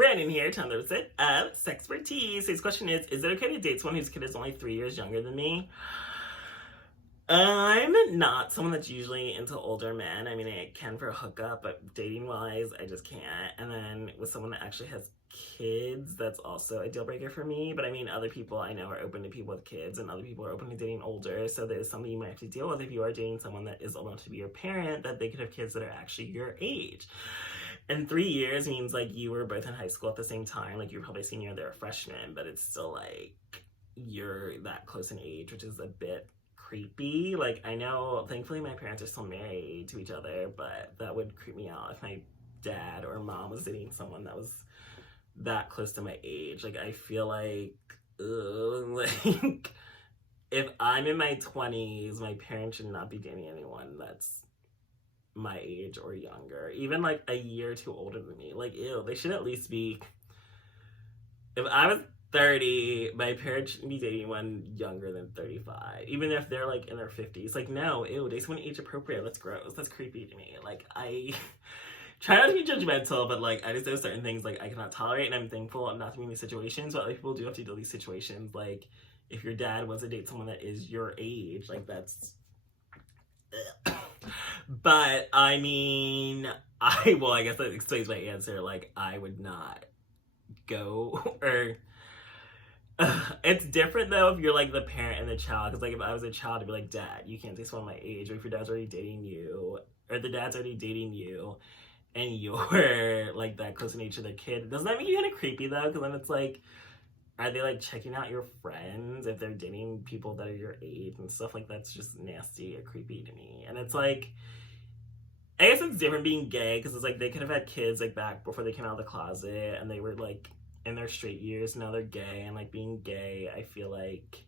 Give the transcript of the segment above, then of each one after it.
Brandon here, to another episode of SexxxPerTease. Today's question is it okay to date someone whose kid is only 3 years younger than me? I'm not someone that's usually into older men. I mean, I can for a hookup, but dating-wise, I just can't. And then with someone that actually has kids, that's also a deal breaker for me. But I mean, other people I know are open to people with kids, and other people are open to dating older. So there's something you might have to deal with if you are dating someone that is old enough to be your parent, that they could have kids that are actually your age. And 3 years means like you were both in high school at the same time. Like you're probably senior, they're a freshman, but it's still like you're that close in age, which is a bit creepy. Like, I know thankfully my parents are still married to each other, but that would creep me out if my dad or mom was dating someone that was that close to my age. Like, I feel like like if I'm in my 20s, my parents should not be dating anyone that's my age or younger, even like a year or two older than me. Like, ew, they should at least be, if I was 30, my parents shouldn't be dating one younger than 35, even if they're like in their 50s. Like, no, ew, date someone age appropriate. That's gross. That's creepy to me. Like, I try not to be judgmental, but like, I just know certain things like I cannot tolerate, and I'm thankful I'm not to be in these situations, but other people do have to deal with these situations. Like, if your dad wants to date someone that is your age, like, that's but I mean, I guess that explains my answer. Like, I would not go or it's different though if you're like the parent and the child, because like if I was a child, I'd be like, Dad, you can't date someone my age. Or if your dad's already dating you, or the dad's already dating you, and you're like that close in age to their kid, doesn't that make you kind of creepy though? Because then it's like, are they like checking out your friends if they're dating people that are your age and stuff? Like, that's just nasty or creepy to me. And it's like, I guess it's different being gay, because it's like they could have had kids like back before they came out of the closet and they were like in their straight years, now they're gay. And like, being gay, I feel like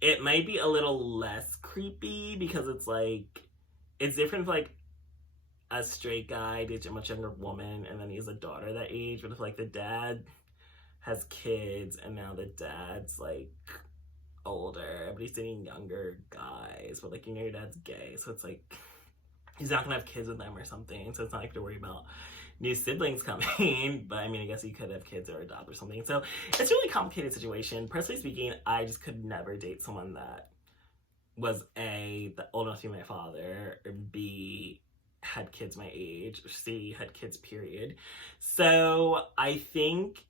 it might be a little less creepy, because it's like, it's different if like a straight guy dates a much younger woman and then he has a daughter that age. But if like the dad has kids and now the dad's like older but he's dating younger guys, but like, you know, your dad's gay, so it's like he's not gonna have kids with them or something, so it's not like to worry about new siblings coming. But I mean, I guess you could have kids or adopt or something, so it's a really complicated situation. Personally speaking, I just could never date someone that was A, old enough to be my father, or B, had kids my age, or C, had kids period. So I think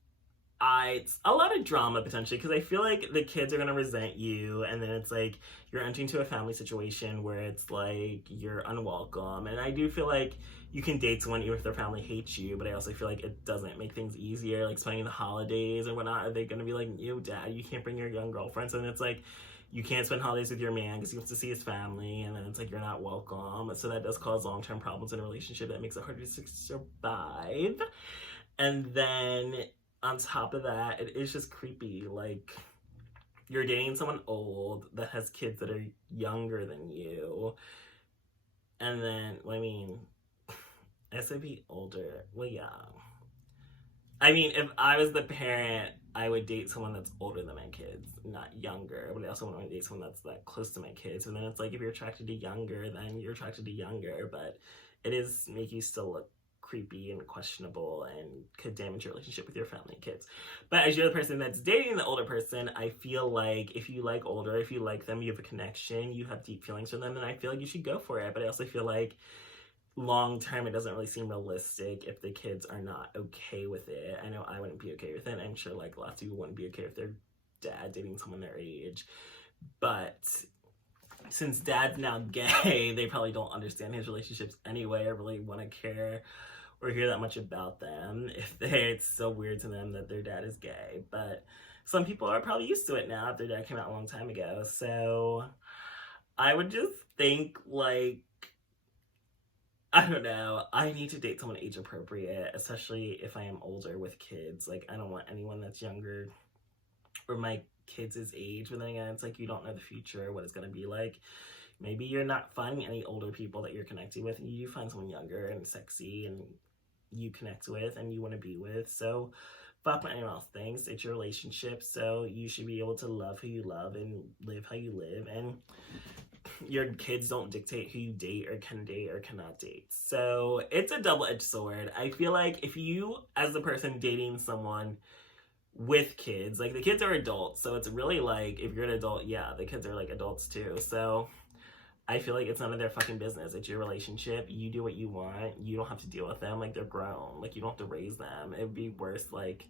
it's a lot of drama potentially, because I feel like the kids are going to resent you, and then it's like you're entering into a family situation where it's like you're unwelcome. And I do feel like you can date someone even if their family hates you, but I also feel like it doesn't make things easier, like spending the holidays and whatnot. Are they going to be like, yo, Dad, you can't bring your young girlfriends? And it's like, you can't spend holidays with your man because he wants to see his family, and then it's like you're not welcome. So that does cause long-term problems in a relationship. That makes it harder to survive. And then on top of that, it is just creepy. Like, you're dating someone old that has kids that are younger than you. And then, well, I mean, I said be older. Well, yeah. I mean, if I was the parent, I would date someone that's older than my kids, not younger. But I also want to date someone that's that close to my kids. And then it's like, if you're attracted to younger, then you're attracted to younger. But it is make you still look creepy and questionable, and could damage your relationship with your family and kids. But as you're the person that's dating the older person, I feel like if you like older, if you like them, you have a connection, you have deep feelings for them, then I feel like you should go for it. But I also feel like long term, it doesn't really seem realistic if the kids are not okay with it. I know I wouldn't be okay with it. I'm sure like lots of people wouldn't be okay with their dad dating someone their age. But since Dad's now gay, they probably don't understand his relationships anyway, or really want to care or hear that much about them. It's so weird to them that their dad is gay. But some people are probably used to it now if their dad came out a long time ago. So I would just think, like, I don't know, I need to date someone age appropriate, especially if I am older with kids. Like, I don't want anyone that's younger or my kids' age. But then again, it's like, you don't know the future, what it's going to be like. Maybe you're not finding any older people that you're connecting with, and you find someone younger and sexy and you connect with and you want to be with. So fuck what anyone else thinks. It's your relationship, so you should be able to love who you love and live how you live. And your kids don't dictate who you date or can date or cannot date. So it's a double-edged sword. I feel like if you, as the person dating someone with kids, like the kids are adults, so it's really like, if you're an adult, yeah, the kids are like adults too. So I feel like it's none of their fucking business. It's your relationship. You do what you want. You don't have to deal with them. Like, they're grown. Like, you don't have to raise them. It would be worse, like,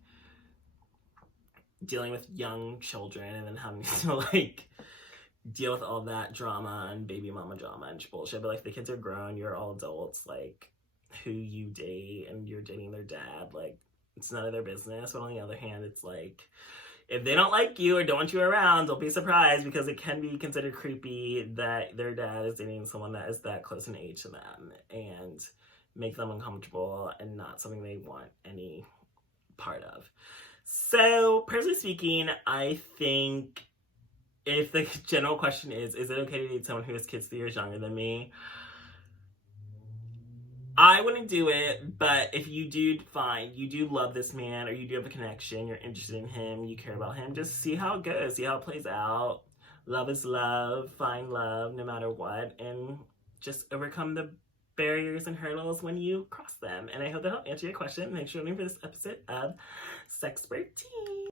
dealing with young children and then having to, like, deal with all that drama and baby mama drama and bullshit. But, like, the kids are grown. You're all adults. Like, who you date and you're dating their dad. Like, it's none of their business. But on the other hand, it's like, if they don't like you or don't want you around, don't be surprised, because it can be considered creepy that their dad is dating someone that is that close in age to them and make them uncomfortable and not something they want any part of. So, personally speaking, I think if the general question is it okay to date someone who has kids 3 years younger than me? I wouldn't do it, but if you do, fine. You do love this man, or you do have a connection, you're interested in him, you care about him, just see how it goes, see how it plays out. Love is love, find love no matter what, and just overcome the barriers and hurdles when you cross them. And I hope that helped answer your question. Thanks for joining me for this episode of SexxxPerTease.